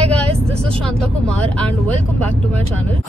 Hi guys, this is Shanta Kumar and welcome back to my channel.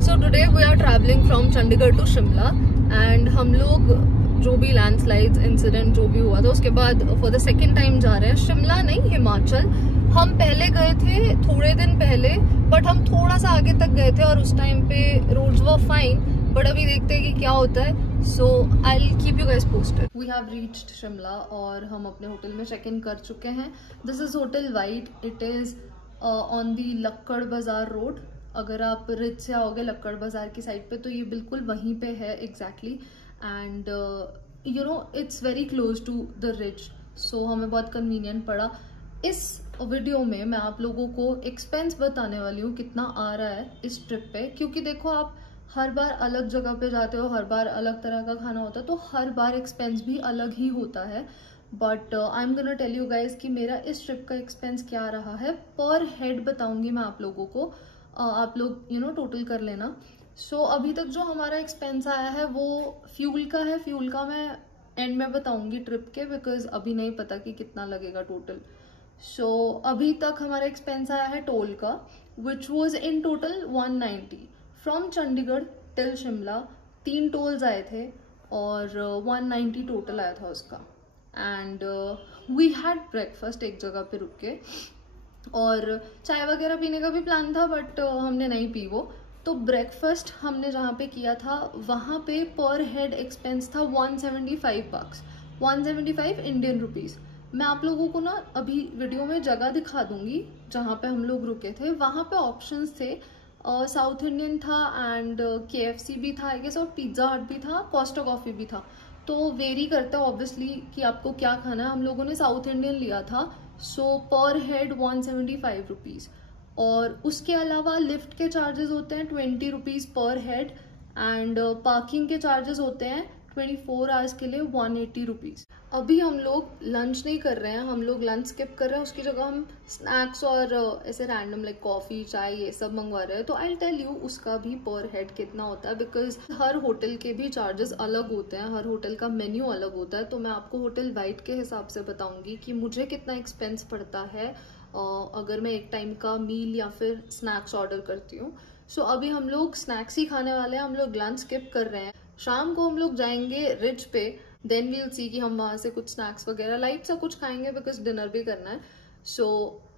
So today we are traveling from Chandigarh to Shimla and हम लोग जो भी landslides incident जो भी हुआ था उसके बाद फॉर द सेकेंड टाइम जा रहे हैं शिमला नहीं हिमाचल। हम पहले गए थे थोड़े दिन पहले बट हम थोड़ा सा आगे तक गए थे और उस टाइम पे रोड्स वर फाइन बट अभी देखते हैं कि क्या होता है। So I will keep you guys posted. We have reached Shimla और हम अपने होटल में चेक इन कर चुके हैं। This is hotel White. It is on the Lakkar Bazaar road. अगर आप रिच से आओगे लक्कड़ बाजार की साइड पे तो ये बिल्कुल वहीं पे है exactly and you know it's very close to the ridge. So हमें बहुत कन्वीनियंट पड़ा। इस वीडियो में मैं आप लोगों को एक्सपेंस बताने वाली हूँ कितना आ रहा है इस ट्रिप पे, क्योंकि देखो आप हर बार अलग जगह पे जाते हो, हर बार अलग तरह का खाना होता है तो हर बार एक्सपेंस भी अलग ही होता है। But I am gonna tell you guys कि मेरा इस ट्रिप का एक्सपेंस क्या रहा है। पर हेड बताऊंगी मैं आप लोगों को, आप लोग यू नो टोटल कर लेना। सो अभी तक जो हमारा एक्सपेंस आया है वो फ्यूल का है। फ्यूल का मैं एंड में बताऊंगी ट्रिप के, बिकॉज अभी नहीं पता कि कितना लगेगा टोटल। सो अभी तक हमारा एक्सपेंस आया है टोल का, which was in total 190 from Chandigarh till Shimla. 3 tolls आए थे और 190 टोटल आया था उसका। एंड वी हैड ब्रेकफास्ट एक जगह पे रुक के और चाय वगैरह पीने का भी प्लान था बट हमने नहीं पी वो। तो ब्रेकफास्ट हमने जहाँ पे किया था वहाँ पे पर हेड एक्सपेंस था 175 बक्स, 175 इंडियन रुपीज़। मैं आप लोगों को ना अभी वीडियो में जगह दिखा दूंगी जहाँ पे हम लोग रुके थे। वहाँ पे ऑप्शंस थे, साउथ इंडियन था एंड KFC भी था आई गेस, और पिज्ज़ा हट भी था, कोस्टा कॉफ़ी भी था। तो वेरी करता है ऑब्वियसली कि आपको क्या खाना है। हम लोगों ने साउथ इंडियन लिया था। सो पर हेड 175 रुपीज़। और उसके अलावा लिफ्ट के चार्जेस होते हैं 20 रुपीज़ पर हेड एंड पार्किंग के चार्जेस होते हैं 24 आवर्स के लिए 180 रुपीज़। अभी हम लोग लंच नहीं कर रहे हैं, हम लोग लंच स्किप कर रहे हैं। उसकी जगह हम स्नैक्स और ऐसे रैंडम लाइक कॉफ़ी चाय ये सब मंगवा रहे हैं। तो आई टेल यू उसका भी पर हेड कितना होता है, बिकॉज हर होटल के भी चार्जेस अलग होते हैं, हर होटल का मेन्यू अलग होता है। तो मैं आपको होटल वाइट के हिसाब से बताऊंगी कि मुझे कितना एक्सपेंस पड़ता है अगर मैं एक टाइम का मील या फिर स्नैक्स ऑर्डर करती हूँ। सो अभी हम लोग स्नैक्स ही खाने वाले हैं, हम लोग लंच स्किप कर रहे हैं। शाम को हम लोग जाएंगे रिच पे, देन वील सी कि हम वहाँ से कुछ स्नैक्स वगैरह लाइट सा कुछ खाएंगे बिकॉज डिनर भी करना है। So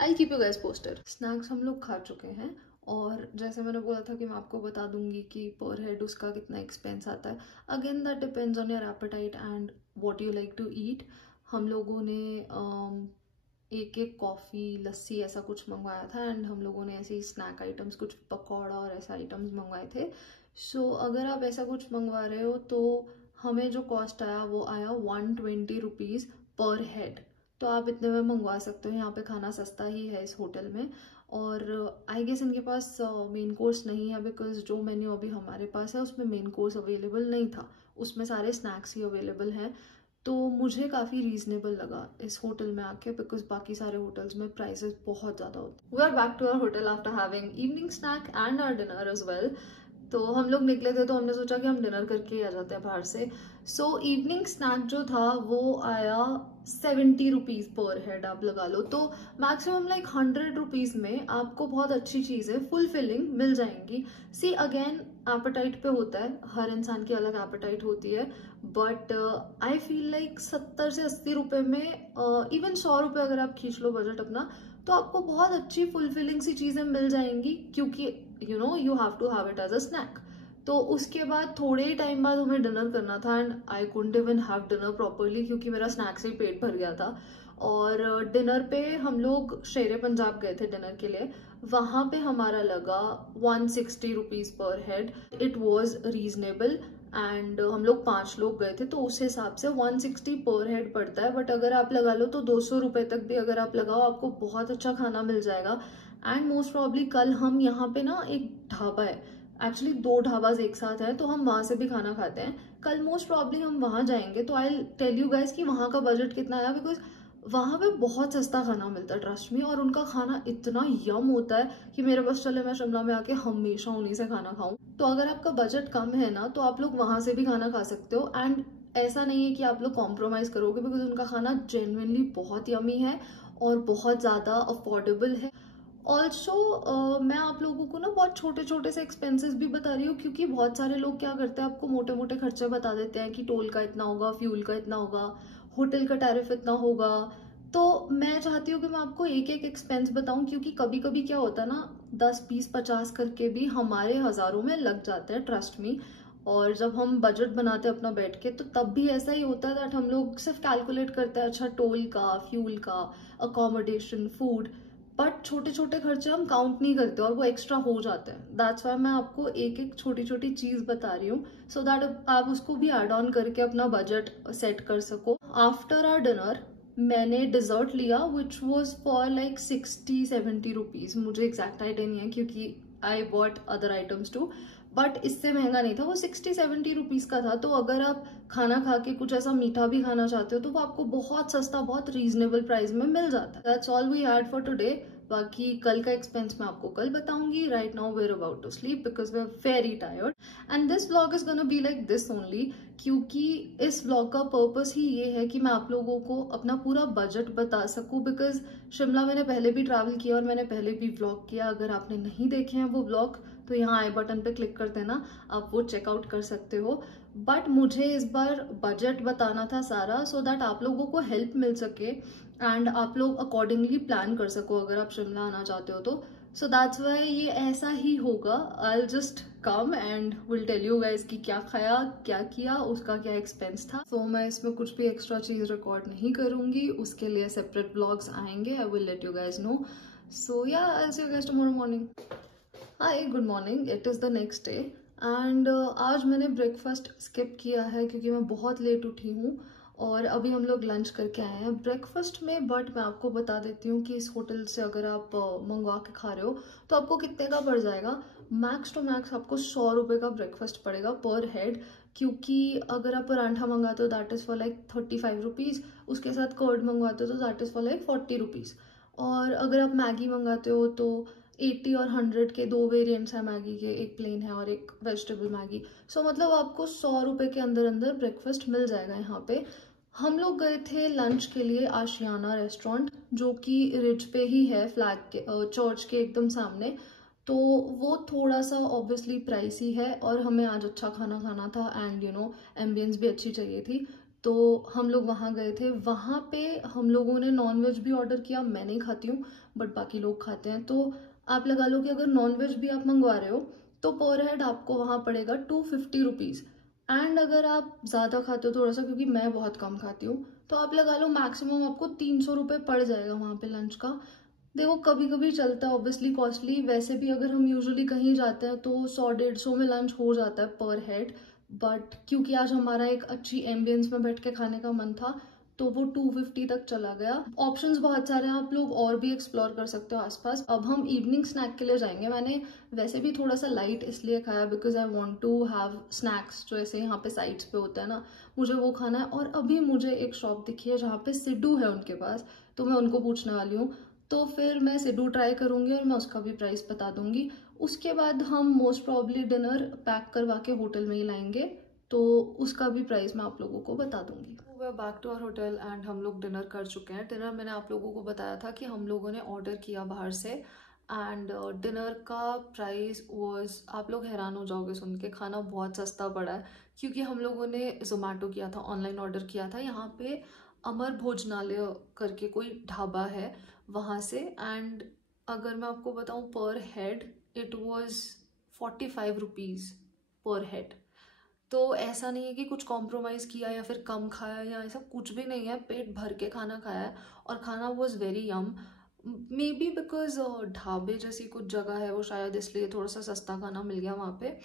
I keep you guys posted. Snacks हम लोग खा चुके हैं और जैसे मैंने बोला था कि मैं आपको बता दूंगी कि पर हेड उसका कितना एक्सपेंस आता है। Again that depends on your appetite and what you like to eat. हम लोगों ने एक कॉफ़ी लस्सी ऐसा कुछ मंगवाया था एंड हम लोगों ने ऐसे स्नैक आइटम्स कुछ पकौड़ा और ऐसे आइटम्स मंगवाए थे। सो अगर आप ऐसा कुछ मंगवा रहे हो तो हमें जो कॉस्ट आया वो आया 120 रुपीज़ पर हेड। तो आप इतने में मंगवा सकते हो, यहाँ पे खाना सस्ता ही है इस होटल में। और आई गेस इनके पास मेन कोर्स नहीं है बिकॉज जो मेन्यू अभी हमारे पास है उसमें मेन कोर्स अवेलेबल नहीं था, उसमें सारे स्नैक्स ही अवेलेबल हैं। तो मुझे काफ़ी रीजनेबल लगा इस होटल में आके, बिकॉज बाकी सारे होटल्स में प्राइसेस बहुत ज़्यादा होते हैं। We are back to our hotel after having evening snack and our dinner as well. तो हम लोग निकले थे तो हमने सोचा कि हम डिनर करके ही आ जाते हैं बाहर से। सो इवनिंग स्नैक जो था वो आया 70 रुपीज़ पर हेड आप लगा लो। तो मैक्सिमम लाइक 100 रुपीज़ में आपको बहुत अच्छी चीज़ें फुलफिलिंग मिल जाएंगी। सी अगेन एपेटाइट पे होता है, हर इंसान की अलग एपेटाइट होती है। बट आई फील लाइक 70 से 80 रुपये में इवन 100 रुपये अगर आप खींच लो बजट अपना तो आपको बहुत अच्छी फुलफिलिंग सी चीज़ें मिल जाएंगी, क्योंकि you know you have to have it as a snack. तो उसके बाद थोड़े ही टाइम बाद हमें डिनर करना था and I couldn't even have dinner properly क्योंकि मेरा स्नैक से ही पेट भर गया था। और डिनर पे हम लोग शेरे पंजाब गए थे डिनर के लिए। वहाँ पे हमारा लगा 160 रुपीज़ पर head. It was reasonable and हम लोग 5 लोग गए थे तो उस हिसाब से 160 पर हेड पड़ता है। बट अगर आप लगा लो तो 200 रुपये तक भी अगर आप लगाओ आपको बहुत अच्छा खाना मिल जाएगा। एंड मोस्ट प्रॉब्ली कल हम यहाँ पे ना एक ढाबा है, एक्चुअली 2 ढाबाज एक साथ है तो हम वहाँ से भी खाना खाते हैं। कल मोस्ट प्रॉब्ली हम वहाँ जाएंगे तो आई टेल यू गाइज कि वहाँ का बजट कितना आया, बिकॉज वहाँ पे बहुत सस्ता खाना मिलता है ट्रस्ट मी, और उनका खाना इतना यम होता है कि मेरे पास चले मैं शिमला में आके हमेशा उन्हीं से खाना खाऊं। तो अगर आपका बजट कम है ना तो आप लोग वहाँ से भी खाना खा सकते हो। एंड ऐसा नहीं है कि आप लोग कॉम्प्रोमाइज़ करोगे, बिकॉज उनका खाना जेन्युइनली बहुत यमी है और बहुत ज़्यादा अफोर्डेबल है। ऑल्सो मैं आप लोगों को ना बहुत छोटे छोटे से एक्सपेंसेस भी बता रही हूँ, क्योंकि बहुत सारे लोग क्या करते हैं, आपको मोटे मोटे खर्चे बता देते हैं कि टोल का इतना होगा, फ्यूल का इतना होगा, होटल का टैरिफ इतना होगा। तो मैं चाहती हूँ कि मैं आपको एक एक एक्सपेंस बताऊं, क्योंकि कभी कभी क्या होता है ना, 10 20 50 करके भी हमारे हज़ारों में लग जाते हैं, ट्रस्ट मी। और जब हम बजट बनाते हैं अपना बैठ के, तो तब भी ऐसा ही होता है दैट हम लोग सिर्फ कैलकुलेट करते हैं, अच्छा टोल का, फ्यूल का, अकोमोडेशन, फूड, बट छोटे छोटे खर्चे हम काउंट नहीं करते और वो एक्स्ट्रा हो जाते हैं। दैट्स वाई मैं आपको एक एक छोटी छोटी चीज बता रही हूँ, सो दैट आप उसको भी ऐड ऑन करके अपना बजट सेट कर सको। आफ्टर आवर डिनर मैंने डिजर्ट लिया which was for like 60-70 rupees, मुझे एग्जैक्ट आइडिया नहीं है क्योंकि I bought other items too, but इससे महंगा नहीं था, वो 60-70 रुपीज का था। तो अगर आप खाना खा के कुछ ऐसा मीठा भी खाना चाहते हो तो वो आपको बहुत सस्ता, बहुत रीजनेबल प्राइस में मिल जाता है। That's all we had for today. बाकी कल का एक्सपेंस मैं आपको कल बताऊंगी। Right now we are about to sleep because we are very tired and this vlog is gonna be like this only, क्योंकि इस व्लॉग का पर्पस ही ये है कि मैं आप लोगों को अपना पूरा बजट बता सकूं। बिकॉज शिमला मैंने पहले भी ट्रैवल किया और मैंने पहले भी व्लॉग किया, अगर आपने नहीं देखे हैं वो व्लॉग तो यहाँ आई बटन पे क्लिक कर देना, आप वो चेकआउट कर सकते हो। बट मुझे इस बार बजट बताना था सारा, सो दैट आप लोगों को हेल्प मिल सके एंड आप लोग अकॉर्डिंगली प्लान कर सको अगर आप शिमला आना चाहते हो तो। सो दैट्स वाई ये ऐसा ही होगा। I just come and will tell you guys कि क्या खाया, क्या किया, उसका क्या एक्सपेंस था। सो मैं इसमें कुछ भी एक्स्ट्रा चीज रिकॉर्ड नहीं करूंगी, उसके लिए सेपरेट ब्लॉग्स आएंगे। I will let you guys know. So yeah I will see you guys tomorrow morning. Hi, good morning, it is the next day and आज मैंने ब्रेकफास्ट स्किप किया है क्योंकि मैं बहुत लेट उठी हूँ और अभी हम लोग लंच करके आए हैं ब्रेकफास्ट में। बट मैं आपको बता देती हूँ कि इस होटल से अगर आप मंगवा के खा रहे हो तो आपको कितने का पड़ जाएगा। मैक्स टू मैक्स आपको 100 रुपये का ब्रेकफास्ट पड़ेगा पर हेड, क्योंकि अगर आप परांठा मंगाते हो that is for like 35 rupees, उसके साथ कर्ड मंगवाते हो तो that is for like 40 rupees. और अगर आप मैगी मंगाते हो तो 80 और 100 के दो वेरिएंट्स हैं मैगी के, एक प्लेन है और एक वेजिटेबल मैगी। सो मतलब आपको 100 रुपये के अंदर अंदर ब्रेकफास्ट मिल जाएगा यहाँ पे। हम लोग गए थे लंच के लिए आशियाना रेस्टोरेंट, जो कि रिज पे ही है, फ्लैग के चर्च के एकदम सामने। तो वो थोड़ा सा ऑब्वियसली प्राइसी है और हमें आज अच्छा खाना खाना था एंड यू नो एम्बियंस भी अच्छी चाहिए थी, तो हम लोग वहाँ गए थे। वहाँ पे हम लोगों ने नॉनवेज भी ऑर्डर किया, मैं नहीं खाती हूँ बट बाकी लोग खाते हैं। तो आप लगा लो कि अगर नॉनवेज भी आप मंगवा रहे हो तो पर हेड आपको वहाँ पड़ेगा 250 रुपीज़। एंड अगर आप ज़्यादा खाते हो थोड़ा सा, क्योंकि मैं बहुत कम खाती हूँ, तो आप लगा लो मैक्सिमम आपको 300 रुपये पड़ जाएगा वहाँ पे लंच का। देखो कभी कभी चलता है ऑब्वियसली कॉस्टली, वैसे भी अगर हम यूजुअली कहीं जाते हैं तो 100-150 में लंच हो जाता है पर हेड। बट क्योंकि आज हमारा एक अच्छी एम्बियंस में बैठ के खाने का मन था तो वो 250 तक चला गया। ऑप्शंस बहुत सारे हैं, आप लोग और भी एक्सप्लोर कर सकते हो आसपास। अब हम इवनिंग स्नैक के लिए जाएंगे। मैंने वैसे भी थोड़ा सा लाइट इसलिए खाया because I want to have snacks जो ऐसे यहाँ पे साइड्स पे होता है ना, मुझे वो खाना है। और अभी मुझे एक शॉप दिखी है जहाँ पे सिड्डू है उनके पास, तो मैं उनको पूछने वाली हूँ। तो फिर मैं सिड्डू ट्राई करूँगी और मैं उसका भी प्राइस बता दूंगी। उसके बाद हम मोस्ट प्रॉब्ली डिनर पैक करवा के होटल में ही लाएंगे, तो उसका भी प्राइस मैं आप लोगों को बता दूंगी। We are back to our hotel and हम लोग डिनर कर चुके हैं। डिनर मैंने आप लोगों को बताया था कि हम लोगों ने ऑर्डर किया बाहर से एंड डिनर का प्राइस वाज, आप लोग हैरान हो जाओगे सुन के, खाना बहुत सस्ता पड़ा है क्योंकि हम लोगों ने जोमेटो किया था, ऑनलाइन ऑर्डर किया था। यहाँ पे अमर भोजनालय करके कोई ढाबा है वहाँ से, एंड अगर मैं आपको बताऊँ पर हेड इट वॉज 45 रुपीज़ पर हेड। तो ऐसा नहीं है कि कुछ कॉम्प्रोमाइज़ किया या फिर कम खाया या ऐसा कुछ भी नहीं है, पेट भर के खाना खाया है और खाना was very Yama. May be because ढाबे जैसी कुछ जगह है वो, शायद इसलिए थोड़ा सा सस्ता खाना मिल गया वहाँ पे।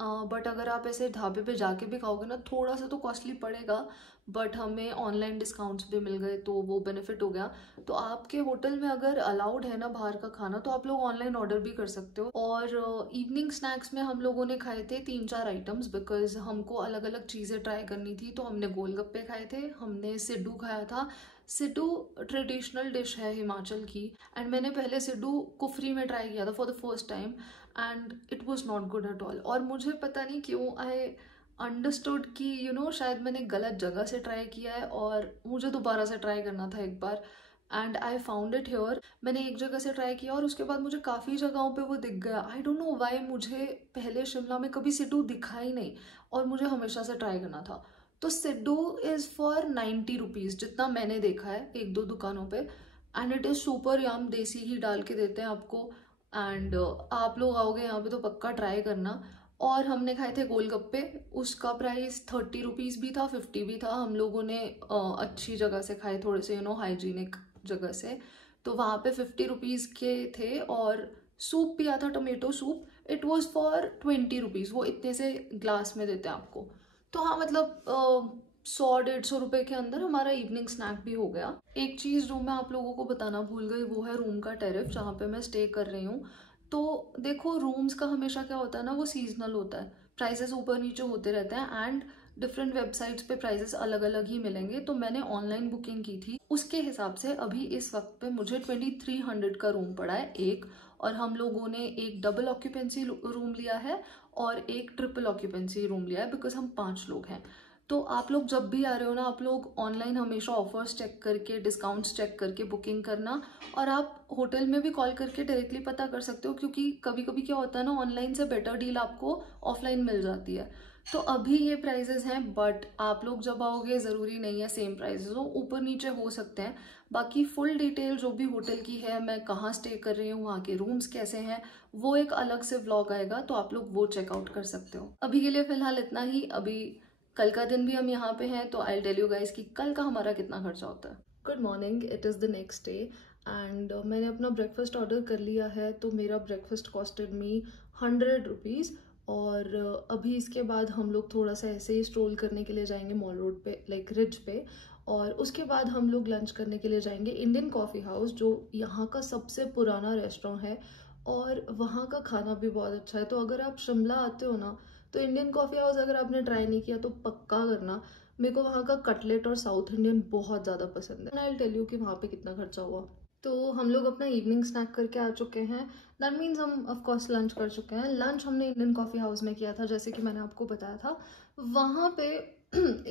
बट अगर आप ऐसे ढाबे पे जाके भी खाओगे ना, थोड़ा सा तो कॉस्टली पड़ेगा, बट हमें ऑनलाइन डिस्काउंट्स भी मिल गए तो वो बेनिफिट हो गया। तो आपके होटल में अगर अलाउड है ना बाहर का खाना तो आप लोग ऑनलाइन ऑर्डर भी कर सकते हो। और इवनिंग स्नैक्स में हम लोगों ने खाए थे 3-4 आइटम्स बिकॉज हमको अलग अलग चीज़ें ट्राई करनी थी। तो हमने गोलगप्पे खाए थे, हमने सिड्डू खाया था। सिड्डू ट्रेडिशनल डिश है हिमाचल की एंड मैंने पहले सिड्डू कुफरी में ट्राई किया था for the first time and it was not good at all. और मुझे पता नहीं क्यों अंडरस्टूड कि शायद मैंने गलत जगह से ट्राई किया है और मुझे दोबारा से ट्राई करना था एक बार, and I found it here. मैंने एक जगह से ट्राई किया और उसके बाद मुझे काफ़ी जगहों पे वो दिख गया। आई डोंट नो वाई, मुझे पहले शिमला में कभी सिड्डू दिखा ही नहीं और मुझे हमेशा से ट्राई करना था। तो सिड्डू इज़ फॉर 90 रुपीज़ जितना मैंने देखा है एक दो दुकानों पे, एंड इट इज़ सुपर यम। देसी घी डाल के देते हैं आपको, एंड आप लोग आओगे यहाँ पे तो पक्का ट्राई करना। और हमने खाए थे गोलगप्पे, उसका प्राइस 30 रुपीज़ भी था, 50 भी था। हम लोगों ने अच्छी जगह से खाए, थोड़े से हाइजीनिक जगह से, तो वहाँ पे 50 रुपीज़ के थे। और सूप पिया था, tomato soup, it was for 20 rupees. वो इतने से ग्लास में देते हैं आपको। तो हाँ, मतलब 100-150 रुपये के अंदर हमारा इवनिंग स्नैक भी हो गया। एक चीज़ जो मैं आप लोगों को बताना भूल गई, वो है रूम का टैरिफ जहाँ पे मैं स्टे कर रही हूँ। तो देखो, रूम्स का हमेशा क्या होता है ना, वो सीजनल होता है, प्राइसेस ऊपर नीचे होते रहते हैं, एंड डिफरेंट वेबसाइट्स पे प्राइसेस अलग अलग ही मिलेंगे। तो मैंने ऑनलाइन बुकिंग की थी, उसके हिसाब से अभी इस वक्त पे मुझे 2300 का रूम पड़ा है एक। और हम लोगों ने एक डबल ऑक्यूपेंसी रूम लिया है और एक ट्रिपल ऑक्यूपेंसी रूम लिया है, बिकॉज हम 5 लोग हैं। तो आप लोग जब भी आ रहे हो ना, आप लोग ऑनलाइन हमेशा ऑफर्स चेक करके, डिस्काउंट्स चेक करके बुकिंग करना। और आप होटल में भी कॉल करके डायरेक्टली पता कर सकते हो, क्योंकि कभी कभी क्या होता है ना, ऑनलाइन से बेटर डील आपको ऑफलाइन मिल जाती है। तो अभी ये प्राइजेस हैं, बट आप लोग जब आओगे ज़रूरी नहीं है सेम प्राइजेस हो, ऊपर नीचे हो सकते हैं। बाकी फुल डिटेल जो भी होटल की है, मैं कहाँ स्टे कर रही हूँ, वहाँ के रूम्स कैसे हैं, वो एक अलग से व्लॉग आएगा, तो आप लोग वो चेकआउट कर सकते हो। अभी के लिए फ़िलहाल इतना ही। अभी कल का दिन भी हम यहाँ पे हैं, तो आई टेल यू गाइस कि कल का हमारा कितना खर्चा होता है। Good morning, it is the next day, and मैंने अपना ब्रेकफास्ट ऑर्डर कर लिया है। तो मेरा ब्रेकफास्ट कॉस्टेड मी 100 रुपीज़। और अभी इसके बाद हम लोग थोड़ा सा ऐसे ही स्ट्रोल करने के लिए जाएंगे मॉल रोड पे, लाइक रिज पे। और उसके बाद हम लोग लंच करने के लिए जाएंगे इंडियन कॉफ़ी हाउस, जो यहाँ का सबसे पुराना रेस्टोरेंट है और वहाँ का खाना भी बहुत अच्छा है। तो अगर आप शिमला आते हो ना, तो इंडियन कॉफ़ी हाउस अगर आपने ट्राई नहीं किया तो पक्का करना। मेरे को वहाँ का कटलेट और साउथ इंडियन बहुत ज़्यादा पसंद है। आई टेल यू कि वहाँ पे कितना खर्चा हुआ। तो हम लोग अपना इवनिंग स्नैक करके आ चुके हैं, दैट मीन्स हम ऑफ कोर्स लंच कर चुके हैं। लंच हमने इंडियन कॉफ़ी हाउस में किया था, जैसे कि मैंने आपको बताया था। वहाँ पे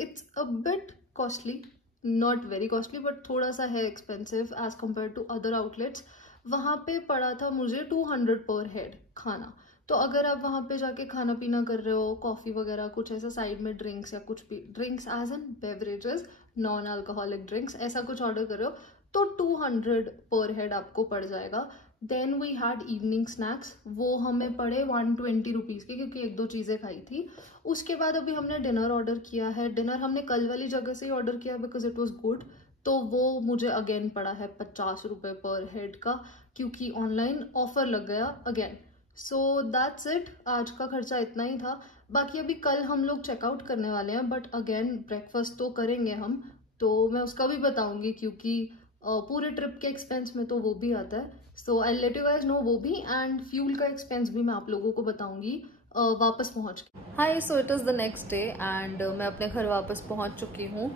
it's a bit costly, not very costly, but थोड़ा सा है expensive as compare to other outlets. वहाँ पे पड़ा था मुझे 200 पर हेड खाना। तो अगर आप वहाँ पे जाके खाना पीना कर रहे हो, कॉफ़ी वगैरह कुछ ऐसा साइड में, ड्रिंक्स या कुछ भी, drinks as an beverages, non alcoholic drinks, ऐसा कुछ ऑर्डर कर रहे हो, तो 200 पर हेड आपको पड़ जाएगा। Then we had evening snacks, वो हमें पड़े 120 रुपीज़ के, क्योंकि एक दो चीज़ें खाई थी। उसके बाद अभी हमने डिनर ऑर्डर किया है। डिनर हमने कल वाली जगह से ही ऑर्डर किया बिकॉज इट वॉज गुड। तो वो मुझे अगेन पड़ा है 50 रुपये पर हेड का, क्योंकि ऑनलाइन ऑफर लग गया अगेन। सो दैट्स इट, आज का खर्चा इतना ही था। बाकी अभी कल हम लोग चेकआउट करने वाले हैं, बट अगेन ब्रेकफास्ट तो करेंगे हम, तो मैं उसका भी बताऊंगी, क्योंकि पूरे ट्रिप के एक्सपेंस में तो वो भी आता है। So I let you guys know वो भी, एंड फ्यूल का एक्सपेंस भी मैं आप लोगों को बताऊंगी वापस पहुंच के। Hi, so it is the next day, and मैं अपने घर वापस पहुंच चुकी हूँ।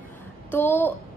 तो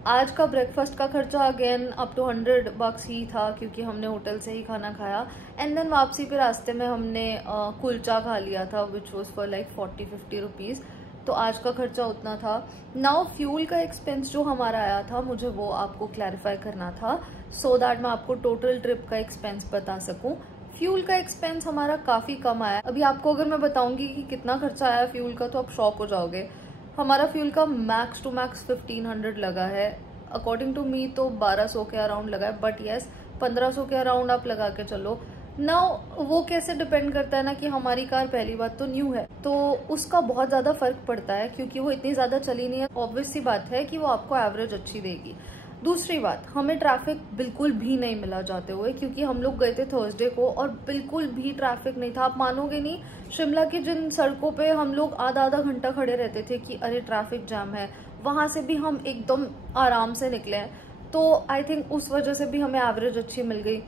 आज का ब्रेकफास्ट का खर्चा अगेन अप टू 100 bucks ही था, क्योंकि हमने होटल से ही खाना खाया। एंड देन वापसी पे रास्ते में हमने कुलचा खा लिया था, विच वॉज फॉर लाइक 40-50 रुपीज़। तो आज का खर्चा उतना था। नाउ फ्यूल का एक्सपेंस जो हमारा आया था, मुझे वो आपको क्लैरिफाई करना था, सो दैट मैं आपको टोटल ट्रिप का एक्सपेंस बता सकूं। फ्यूल का एक्सपेंस हमारा काफ़ी कम आया। अभी आपको अगर मैं बताऊंगी कि कितना खर्चा आया फ्यूल का, तो आप शॉक हो जाओगे। हमारा फ्यूल का मैक्स टू मैक्स 1500 लगा है। अकॉर्डिंग टू मी तो 1200 के अराउंड लगा है, बट येस 1500 के अराउंड आप लगा के चलो। नाउ वो कैसे डिपेंड करता है ना, कि हमारी कार पहली बात तो न्यू है, तो उसका बहुत ज़्यादा फर्क पड़ता है, क्योंकि वो इतनी ज़्यादा चली नहीं है। ऑब्वियस सी बात है कि वो आपको एवरेज अच्छी देगी। दूसरी बात, हमें ट्रैफिक बिल्कुल भी नहीं मिला जाते हुए, क्योंकि हम लोग गए थे थर्सडे को और बिल्कुल भी ट्रैफिक नहीं था। आप मानोगे नहीं, शिमला की जिन सड़कों पे हम लोग आधा आधा घंटा खड़े रहते थे कि अरे ट्रैफिक जाम है, वहां से भी हम एकदम आराम से निकले हैं। तो आई थिंक उस वजह से भी हमें एवरेज अच्छी मिल गई।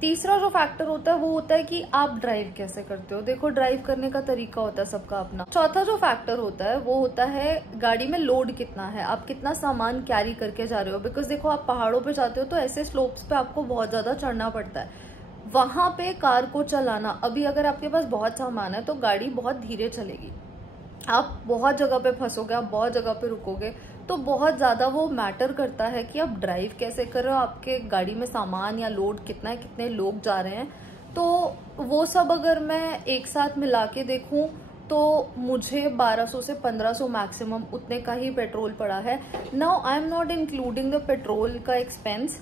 तीसरा जो फैक्टर होता है वो होता है कि आप ड्राइव कैसे करते हो। देखो, ड्राइव करने का तरीका होता है सबका अपना। चौथा जो फैक्टर होता है वो होता है गाड़ी में लोड कितना है, आप कितना सामान कैरी करके जा रहे हो। बिकॉज देखो, आप पहाड़ों पे जाते हो तो ऐसे स्लोप्स पे आपको बहुत ज्यादा चढ़ना पड़ता है। वहां पे कार को चलाना, अभी अगर आपके पास बहुत सामान है तो गाड़ी बहुत धीरे चलेगी, आप बहुत जगह पे फंसोगे, आप बहुत जगह पे रुकोगे, तो बहुत ज़्यादा वो मैटर करता है कि आप ड्राइव कैसे कर रहे हो, आपके गाड़ी में सामान या लोड कितना है, कितने लोग जा रहे हैं। तो वो सब अगर मैं एक साथ मिला के देखूँ तो मुझे 1200 से 1500 मैक्सिमम उतने का ही पेट्रोल पड़ा है। Now I am not including the petrol का expense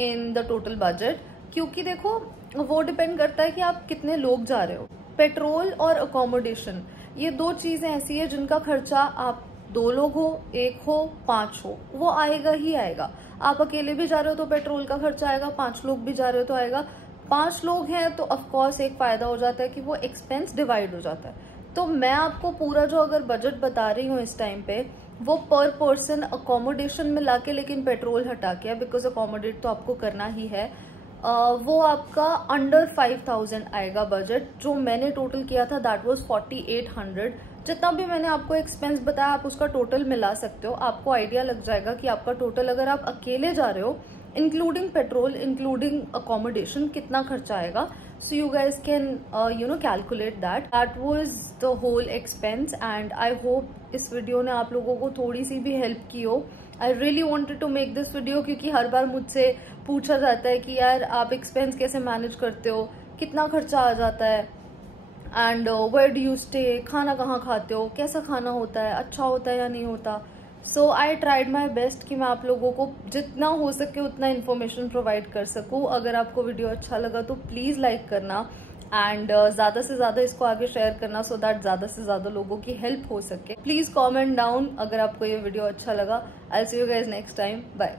in the total budget, क्योंकि देखो वो डिपेंड करता है कि आप कितने लोग जा रहे हो। पेट्रोल और अकोमोडेशन ये दो चीज़ें ऐसी है जिनका खर्चा आप 2 लोग हो, 1 हो, 5 हो, वो आएगा ही आएगा। आप अकेले भी जा रहे हो तो पेट्रोल का खर्चा आएगा, 5 लोग भी जा रहे हो तो आएगा। 5 लोग हैं तो ऑफकोर्स एक फायदा हो जाता है कि वो एक्सपेंस डिवाइड हो जाता है। तो मैं आपको पूरा जो अगर बजट बता रही हूँ इस टाइम पे, वो पर पर्सन अकोमोडेशन में लाके, लेकिन पेट्रोल हटा के, बिकॉज अकोमोडेट तो आपको करना ही है, वो आपका अंडर 5000 आएगा बजट। जो मैंने टोटल किया था दैट वाज 4800। जितना भी मैंने आपको एक्सपेंस बताया आप उसका टोटल मिला सकते हो, आपको आइडिया लग जाएगा कि आपका टोटल अगर आप अकेले जा रहे हो इंक्लूडिंग पेट्रोल, इंक्लूडिंग अकोमोडेशन, कितना खर्चा आएगा। So you guys can calculate that. That was the whole expense and I hope इस वीडियो ने आप लोगों को थोड़ी सी भी हेल्प की हो। I really wanted to make this video क्योंकि हर बार मुझसे पूछा जाता है कि यार आप एक्सपेंस कैसे मैनेज करते हो, कितना खर्चा आ जाता है, and where do you stay, खाना कहाँ खाते हो, कैसा खाना होता है, अच्छा होता है या नहीं होता। सो आई ट्राइड माई बेस्ट कि मैं आप लोगों को जितना हो सके उतना इन्फॉर्मेशन प्रोवाइड कर सकूं। अगर आपको वीडियो अच्छा लगा तो प्लीज़ लाइक करना एंड ज़्यादा से ज़्यादा इसको आगे शेयर करना सो दैट ज़्यादा से ज़्यादा लोगों की हेल्प हो सके। प्लीज़ कमेंट डाउन अगर आपको ये वीडियो अच्छा लगा। I see you guys next time, bye.